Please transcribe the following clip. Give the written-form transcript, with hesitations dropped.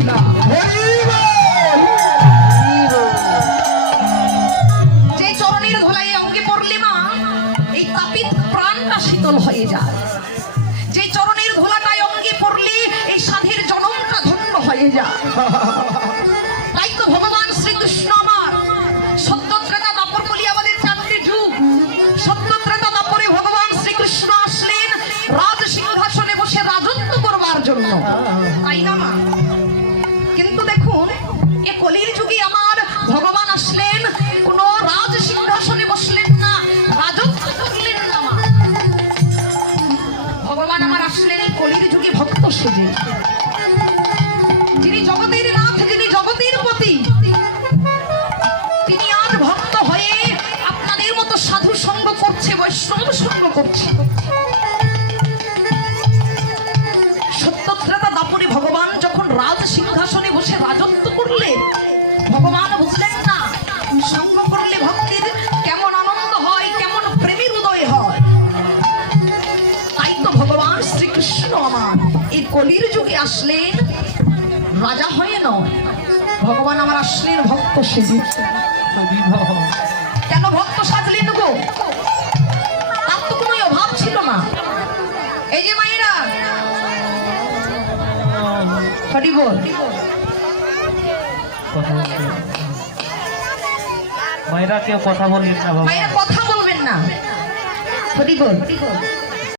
ধুলা। যে চরণের ধুলা এই অঙ্গে পড়লে মা এই তাপিত প্রাণটা শীতল হয়ে যায়। যে চরণের ধুলাটাই অঙ্গে পড়লে এই সাধের জনমটা ধন্য হয়ে যায়। তাই তো ভগবান শ্রীকৃষ্ণ আমার সত্যত্রেতা দাপর বলি আমাদের চারটি যুগ। সত্যত্রেতা দাপরে ভগবান শ্রীকৃষ্ণ আসলেন রাজ সিংহাসনে বসে রাজত্ব করবার জন্য, তাই না মা? কিন্তু দেখুন এ কলির যুগে আমার ভগবান আসলেন কোন রাজ সিংহাসনে বসলেন না, রাজত্ব করলেন না মা। ভগবান আমার আসলেন এই কলির যুগে ভক্ত সেজে। যিনি জগতের নাথ, যিনি জগতের পতি, তিনি আজ ভক্ত হয়ে আপনাদের মতো সাধু সঙ্গ করছে, বৈষ্ণব সঙ্গ করছে। সত্যত্রেতা দাপরে ভগবান যখন রাজ সিংহাসনে বসে রাজত্ব করলেন, ভগবান বুঝলেন না সঙ্গ করলে ভক্তির কেমন আনন্দ হয়, কেমন প্রেমের উদয় হয়। তাই তো ভগবান শ্রীকৃষ্ণ আমার এই কলির যুগে আসলেন রাজা হয়ে নয়, ভগবান আমার আসলেন ভক্ত সেজে। কেন ভক্ত সাজলেন গো? তার তো কোনো অভাব ছিল না। এই যে মায়েরা হরি বল, মায়েরা কেউ কথা বলবেন না, মায়েরা কথা বলবেন না। হরি বল।